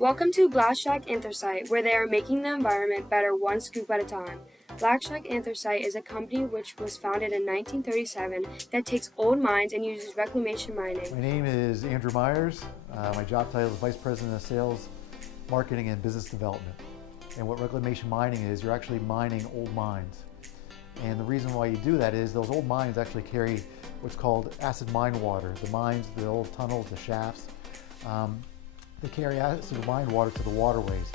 Welcome to Black Shack Anthracite, where they are making the environment better one scoop at a time. Black Shack Anthracite is a company which was founded in 1937 that takes old mines and uses reclamation mining. My name is Andrew Myers. My job title is Vice President of Sales, Marketing, and Business Development. And what reclamation mining is, you're actually mining old mines. And the reason why you do that is those old mines actually carry what's called acid mine water. The mines, the old tunnels, the shafts, they carry acid mine water to the waterways.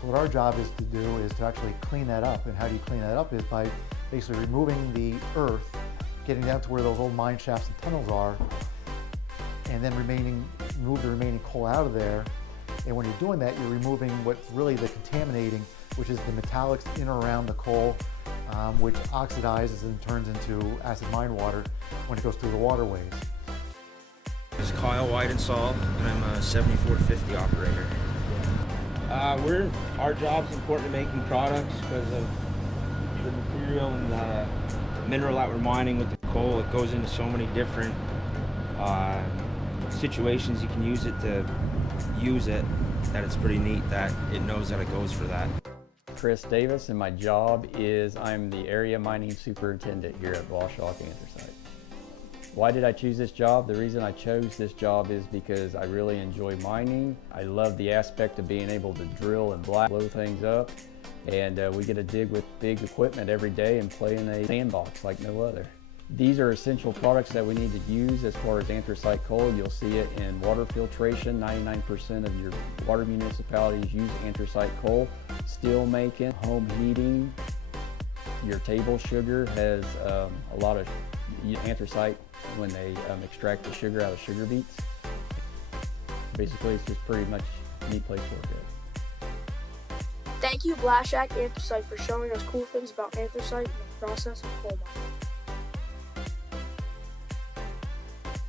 So what our job is to do is to actually clean that up. And how do you clean that up is by basically removing the earth, getting down to where those old mine shafts and tunnels are, and then remove the remaining coal out of there. And when you're doing that, you're removing what's really the contaminating, which is the metallics in or around the coal, which oxidizes and turns into acid mine water when it goes through the waterways. This is Kyle Weidensaul, and I'm a 7450 operator. Our job's important to making products because of the material and the mineral that we're mining with the coal. It goes into so many different situations you can use it to use it, that it's pretty neat that it knows that it goes for that. Chris Davis, and my job is I'm the area mining superintendent here at Berks Schuylkill Anthracite. Why did I choose this job? The reason I chose this job is because I really enjoy mining. I love the aspect of being able to drill and blow things up, and we get to dig with big equipment every day and play in a sandbox like no other. These are essential products that we need to use as far as anthracite coal. You'll see it in water filtration. 99% of your water municipalities use anthracite coal. Steel making, home heating. Your table sugar has a lot of anthracite when they extract the sugar out of sugar beets. Basically, it's just pretty much a neat place to work at. Thank you, Black Shack Anthracite, for showing us cool things about anthracite and the process of coal mining.